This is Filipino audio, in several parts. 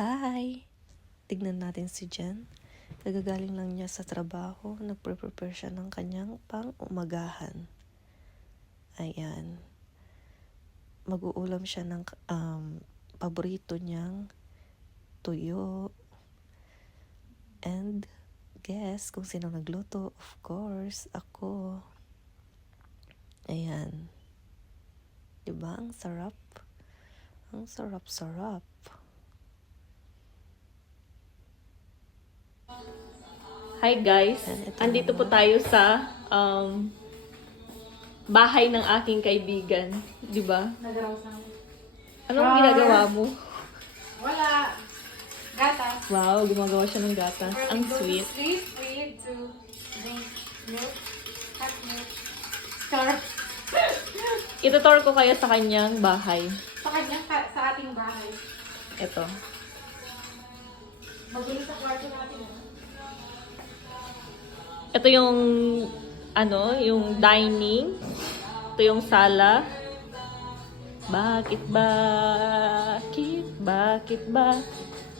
Hi! Tignan natin si Jen. Nagagaling lang niya sa trabaho. Nagpre-prepare siya ng kanyang pang-umagahan. Ayan. Mag-uulam siya ng paborito niyang tuyo. And guess kung sino nagluto. Of course, ako. Ayan. Diba? Ang sarap. Ang sarap-sarap. Hi guys, andito po tayo sa bahay ng aking kaibigan, di ba? Anong ginagawa mo? Wala. Gatas. Wow, gumagawa siya ng gatas. Ang sweet. Sleep, we to drink milk, hot milk, scarf. Itutor ko kayo sa kanyang bahay. Sa kanya, sa ating bahay. Ito. Magulo sa kwarto natin. Ito yung yung dining. Ito yung sala. Bakit ba?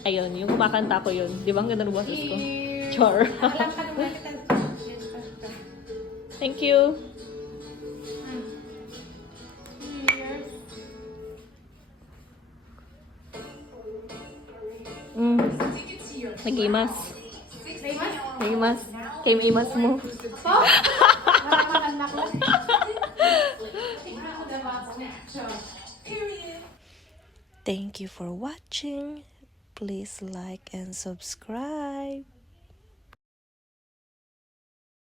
Ayun, yung kumakanta ko yun. Di ba ang ganda ng boses ko? Char. Alam ka naman kita. Thank you. Nag-imas. Nag-imas. Kay imas mo. So? Nakakatanda ko. Tingnan ko diba? Thank you for watching. Please like and subscribe.